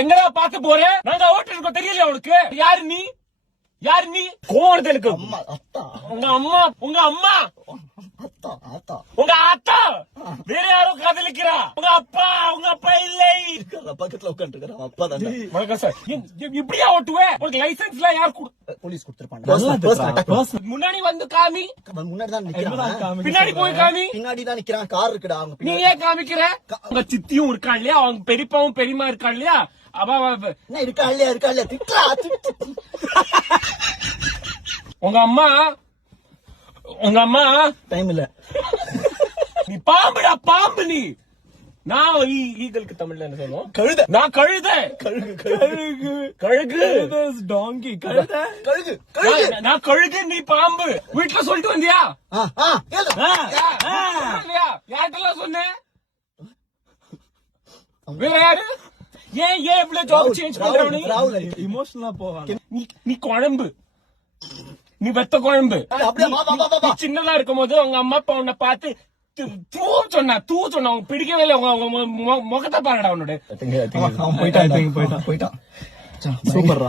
எங்கடா பாத்து போற? நாங்க ஓட்டு இருக்கோம் தெரியல அவனுக்கு. யாரு நீ? யாரு நீ? கோவணத்துல இருக்கு உங்க அம்மா. உங்க அம்மா உங்க ஆத்தா வேற யாரும் காதலிக்கிறா. உங்க அப்பா இல்லை. பக்கத்துல உட்காந்து அப்பா தான். வணக்கம் சார். இப்படியா ஓட்டுவேன்? உனக்கு லைசன்ஸ் எல்லாம் யார் போலீஸ் கொடுத்துருப்பாங்க. முன்னாடி வந்து காமி. முன்னாடி தான் நிக்கிறான். பின்னாடி போய் காமி. பின்னாடி தான் நிக்கிறான். கார் இருக்குடா. நீ ஏன் காமிக்கிற? உங்க சித்தியும் இருக்கான் இல்லையா? அவங்க பெரியப்பாவும் பெரியமா இருக்கான் இல்லையா? என்ன இருக்கா இல்லையா திட்டா. உங்க அம்மா டைம் இல்ல. நீ பாம்புடா, பாம்பு நீ. நான் ஈகளுக்கு தமிழ்ல என்ன சொல்லுவோம்? கழுத. நான் கழுத. கழுகு டாங்கி. கழுகு. நான் கழுகு, நீ பாம்பு. வீட்டுல சொல்லிட்டு வந்தியா? யார்கிட்டலாம் சொன்ன? வேற யாரு? ஏன் இவ்வளவு ஜாப் சேஞ்ச் பண்றவனு? இமோஷனலா போவாங்க. நீ குழம்பு, நீ வெத்த குழம்பு. சின்னதா இருக்கும் போது உங்க அம்மா அப்பா உன்னை பார்த்து தூ சொன்னா உங்க பிடிக்கவே இல்லை. உங்க முகத்தை பாருடா உன்னோட. போயிட்டான். சூப்பர்ரா.